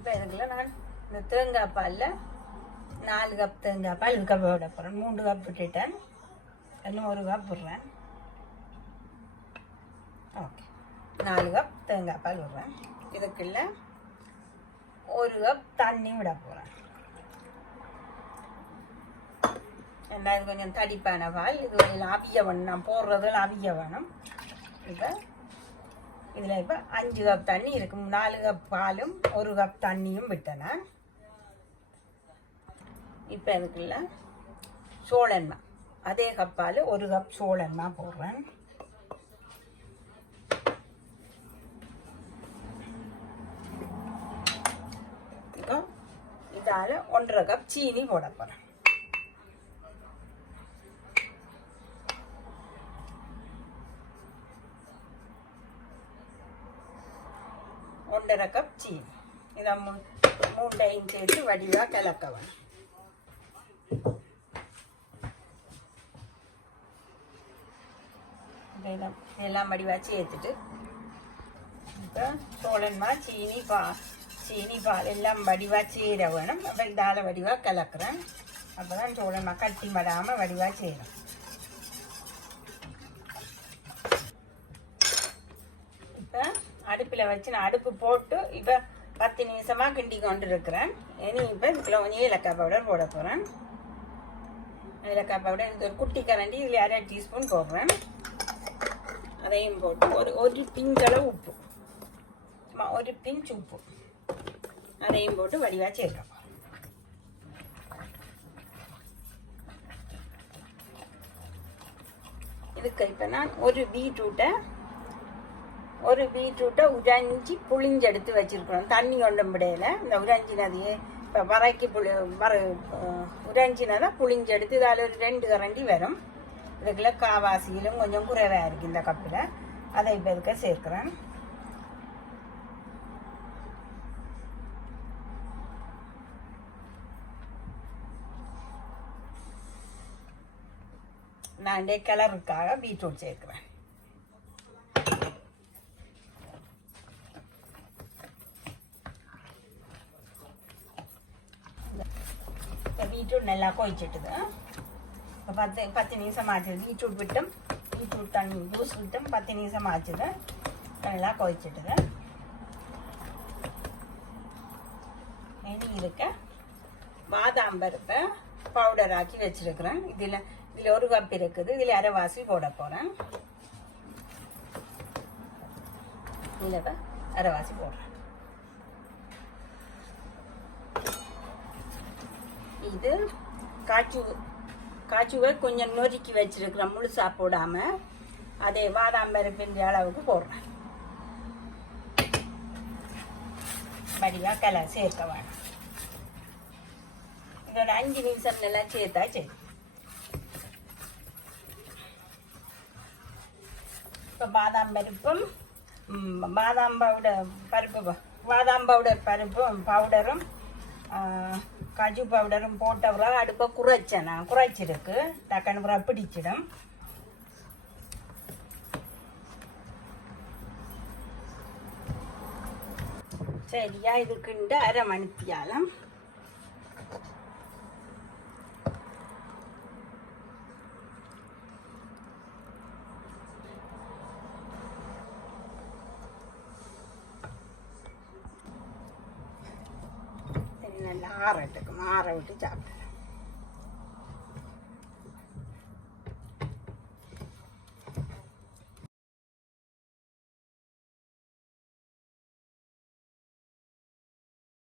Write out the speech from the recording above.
இப்போ இதுக்குள்ள நான் இந்த தேங்காய் பாலில் நாலு கப் தேங்காய் பால் இது கப் விட போகிறேன் மூணு கப் விட்டுட்டேன். இன்னும் ஒரு கப் விடுறேன். ஓகே நாலு கப் தேங்காய் பால் விடுறேன். இதுக்குள்ள ஒரு கப் தண்ணி விட போகிறேன் ஏன்னா இது கொஞ்சம் தடிப்பான பால். இது கொஞ்சம் அவிய வேணும். நான் போடுறது அவிய வேணும். இப்போ இதில் இப்போ அஞ்சு கப் தண்ணி இருக்கும் நாலு கப் பாலும் ஒரு கப் தண்ணியும் விட்டேன் இப்போ எனக்குள்ள சோளன்மா அதே கப்பால் ஒரு கப் சோளன்மா போடுறேன். இப்போ இதால் ஒன்றரை கப் சீனி போட போகிறேன் ஒன்றரை கப் சீனி. இதை மூ மூண்டையும் சேர்த்து வடிவாக கலக்க இதெல்லாம் இதெல்லாம் வடிவாக சேர்த்துட்டு இப்போ சோழன்மா சீனி பா சீனி பால் எல்லாம் வடிவாக சேர வேணும் அப்போ இதால் வடிவாக கலக்கிறேன். அப்போ தான் சோழன்மா கட்டி மடாமல் வடிவாக சேரும் இப்போ அடுப்பில் வச்சு நான் அடுப்பு போட்டு இப்போ பத்து நிமிஷமாக கிண்டி கொண்டு இருக்கிறேன் இனி இப்போ இதுக்குள்ள கொஞ்சம் ஏலக்காய் பவுடர் போட போகிறேன் ஏலக்காய் பவுடர் எனக்கு ஒரு குட்டி கரண்டி இதில் அரை டீஸ்பூன் போடுறேன். அதையும் போட்டு ஒரு ஒரு பிஞ்சளவு உப்பு. சும்மா ஒரு பிஞ்ச் உப்பு. அதையும் போட்டு வடிவாக சேர்க்க இதுக்கு இப்போ நான் ஒரு பீட்ரூட்டை ஒரு பீட்ரூட்டை உராஞ்சி புளிஞ்செடுத்து வச்சுருக்கணும். தண்ணி கொண்டும் விடையில இந்த உராஞ்சினதையே இப்போ வரைக்கு புளி வர உராஞ்சினதை புளிஞ்செடுத்து இதால் ஒரு ரெண்டு கரண்டி வரும். இதுக்குள்ள காவாசியிலும் கொஞ்சம் குறைவாக இருக்குது இந்த கப்பில். அதை இப்போ இதுக்க சேர்க்குறேன். நான் கலருக்காக பீட்ரூட் சேர்க்குறேன். இப்போ பீட்ரூட் நல்லா கொதிச்சிட்டுது இப்போ பத்து பத்து நிமிஷம் ஆச்சுது பீட்ரூட் விட்டும் பீட்ரூட் தண்ணி ஜூஸ் விட்டும் பத்து நிமிஷம் ஆச்சுது நல்லா கொதிச்சிட்டுது இனி இருக்க பாதாம் பருப்பை பவுடர் ஆக்கி வச்சிருக்கிறேன் இதில் இதில் ஒரு கப் இருக்குது இதில் அரைவாசி போட போகிறேன் இதில் இப்போ அரைவாசி போடுறேன் இது காய்ச்சு காய்ச்சுவை கொஞ்சம் நொறுக்கி வச்சிருக்கிறேன் முழுசாக போடாமல் அதை பாதாம் பருப்பின் அளவுக்கு போடுறேன். வடிவா கலை சேர்க்க வேணும். இதோட அஞ்சு நிமிஷம் நல்லா சேர்த்தா சரி. இப்போ பாதாம் பருப்பும் பாதாம் பவுடர் பருப்பு பாதாம் பவுடர் பருப்பும் பவுடரும் காஜு பவுடரும் போட்டவரை அடுப்பை குறைச்சேன் நான் குறைச்சிருக்கு. டக்குன்னு புறா பிடிச்சிடும். சரியா இதுக்குண்டு அரை மணித்தியாலம். എല്ലാം ഇട്ടേക്കും ആറ വിട്ട് ചാപ്പിടും